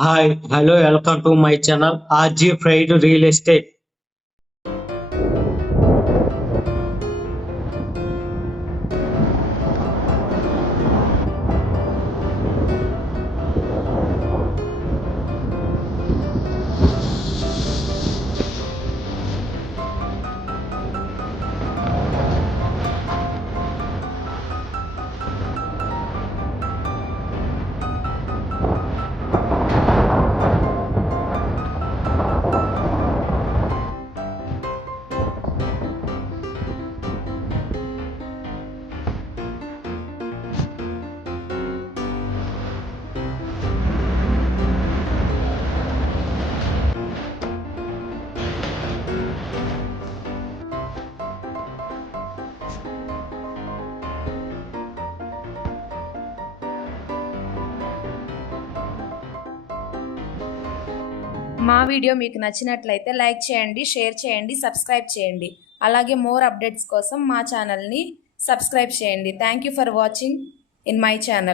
Hi, hello, welcome to my channel RG Fried Real Estate. మా వీడియో మీకు నచ్చినట్లయితే లైక్ చేయండి, షేర్ చేయండి, సబ్స్క్రైబ్ చేయండి. అలాగే మోర్ అప్డేట్స్ కోసం మా ఛానల్ని సబ్స్క్రైబ్ చేయండి. Thank you for watching in my channel.